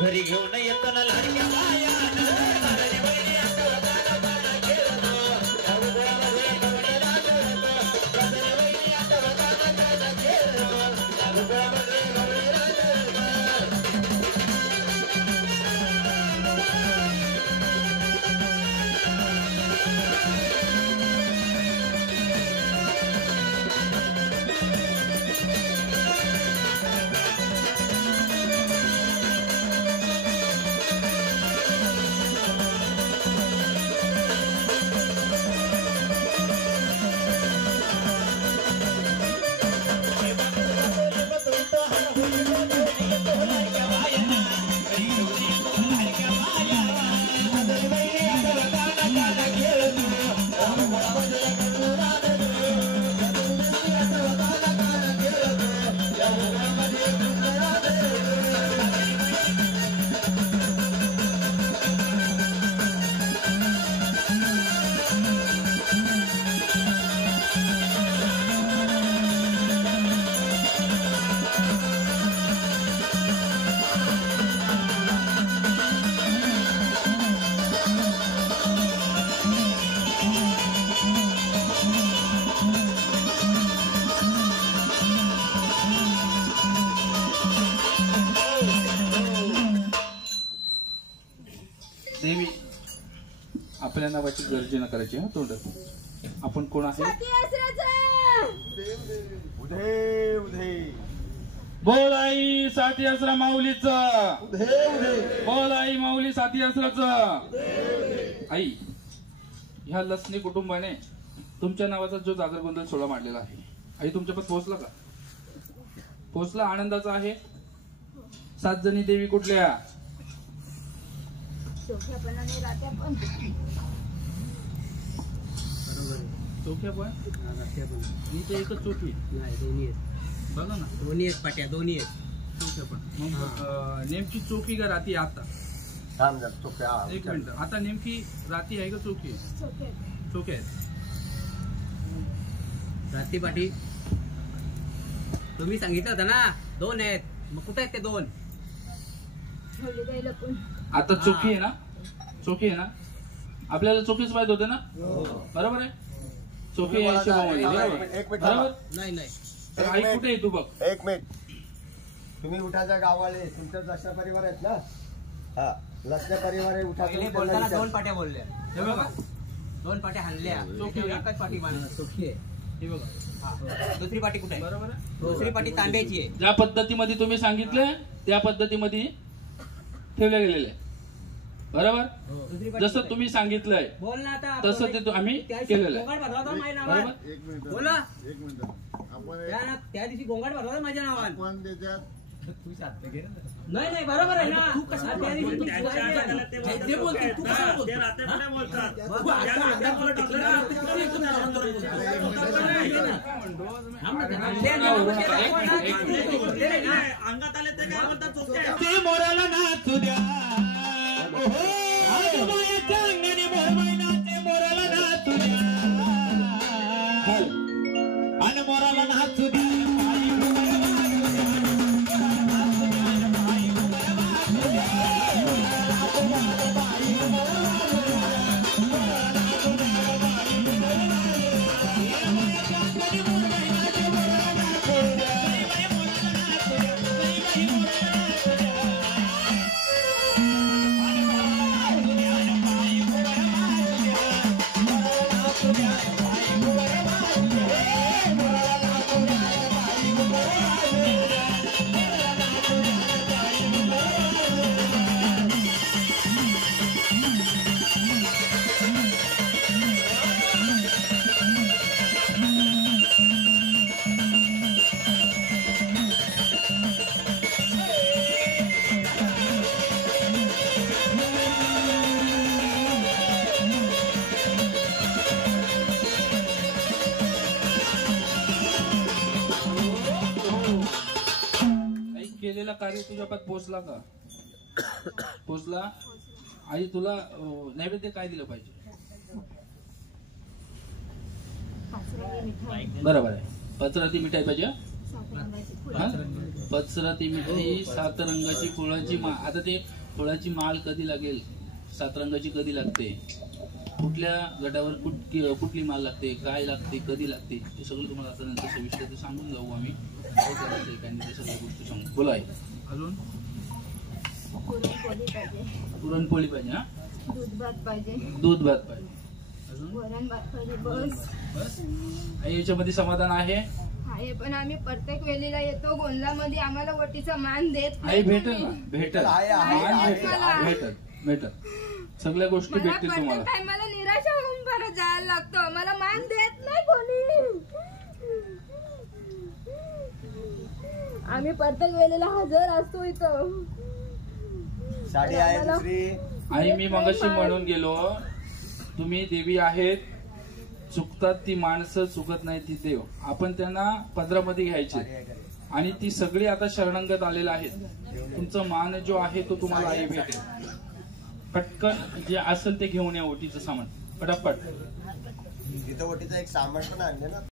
घरी घेऊन येतो ना लाडक्या बायानं नारळी बहिणी आता गाणं गाणं खेळतो गाऊ गोळामध्ये गवळी राजवतो नारळी बहिणी आता गाणं गाणं खेळतो गाऊ गोळामध्ये गवळी राजवतो देवी आपल्या नावाची गर्जना करायची हा तोंडात आपण कोण आहे बोल आई साती असरा माऊलीचा बोल आई माऊली साती असराच आई ह्या लसणी कुटुंबाने तुमच्या नावाचा जो जागर गोंधळ सोहळा मांडलेला आहे आई तुमच्यापर्यंत पोहोचला का पोहोचला आनंदाचा आहे 7 जणी देवी कुठल्या चोख्या पण इथे एकच चोखी नाही दोन्ही आहेत बघा ना दोन्ही आहेत पाट्या दोन्ही आहेत चोख्या पण मग नेमकी चोखी का राती आता एक मिनिट आता नेमकी राती आहे का चोखी चोख्या आहेत राती पाटी तुम्ही सांगितलं होतं ना 2 आहेत मग कुठे आहेत ते 2 आता चोखी आहे ना चोखी आहे ना आपल्याला चोखीच पाहिजे होते ना बरोबर आहे चोखी बरोबर नाही नाही आई कुठे आहे तू बघ एक मिनिट तुम्ही उठाच्या गावाले तुमच्या लसण्या परिवार आहेत ना हा लसण्या परिवार पहिले बोलताना 2 पाट्या बोलल्या हे बघा 2 पाट्या हाणल्या एकच पाटी बांधली चोखी आहे हे बघा दुसरी पाटी कुठे आहे बरोबर आहे दुसरी पाटी तांब्याची आहे ज्या पद्धतीमध्ये तुम्ही सांगितलं त्या पद्धतीमध्ये ठेवल्या गेलेले बरोबर जसं तुम्ही सांगितलंय बोल ना आता तसं ते आम्ही केलेलं आहे बरोबर बोला एक मिनिट आपण त्या दिवशी गोंगाट भरवला माझ्या नावाने आपण त्याच्यात नाही नाही बरोबर आहे ना तू कसं त्या दिवशी ते बोलते तू कसं बोलते अंगात आले ते काय बोलतात ते मोराला नाचू द्या आजोबाच्या अंगाने मोरमायनाचे मोराला नाचू द्या आणि मोराला नाचू द्या केलेलं कार्य तुझ्यापर्यंत पोहोचला का? पोहोचला. आई तुला नैवेद्य काय दिलं पाहिजे? बरोबर आहे. पचराती मिठाई पाहिजे. पचराती मिठाई, 7 रंगाची फुलाची माळ. आता ते फुलाची माळ कधी लागेल, 7 रंगाची कधी लागते, कुठल्या गटावर कुठली माळ लागते, काय लागते, कधी लागते, हे सगळं तुम्हाला आता नंतर सविस्तर सांगून जाऊ आम्ही. काय करायचं ते सगळ्या गोष्टी सांगू. बोला आहे. अजून पुरणपोळी पाहिजे. हा, दूध भात पाहिजे. दूध भात पाहिजे. अजून वरण भात पाहिजे. बस बस. याच्यामध्ये समाधान आहे. आहे, पण आम्ही प्रत्येक वेळेला येतो गोंधळामध्ये, आम्हाला वटीचा मान देत आई भेटल ना, भेटल. आहे, आहे, मान आहे, भेटल, आहे. भेटल, भेटल. सगळ्या गोष्टी भेटतील तुम्हाला. मला निराशा होऊन परत जायला लागतो. मला मान देत नाही कोणी. आम्ही प्रत्येक वेळेला हजर असतो इथं. साडी आहे दुसरी. आई मी मगाशी म्हणून गेलो, तुम्ही देवी आहेत. चुकतात ती माणसं, चुकत नाही ती देव. आपण त्यांना पदरामध्ये घ्यायचे आणि ती सगळी आता शरणागत आलेला आहेत. तुमचा मान जो आहे तो तुम्हाला आई भेटेल. पटकन जे असेल ते घेऊन या ओटीचं सामान पटापट. तिथं ओटीचं एक सामान पण आणले ना.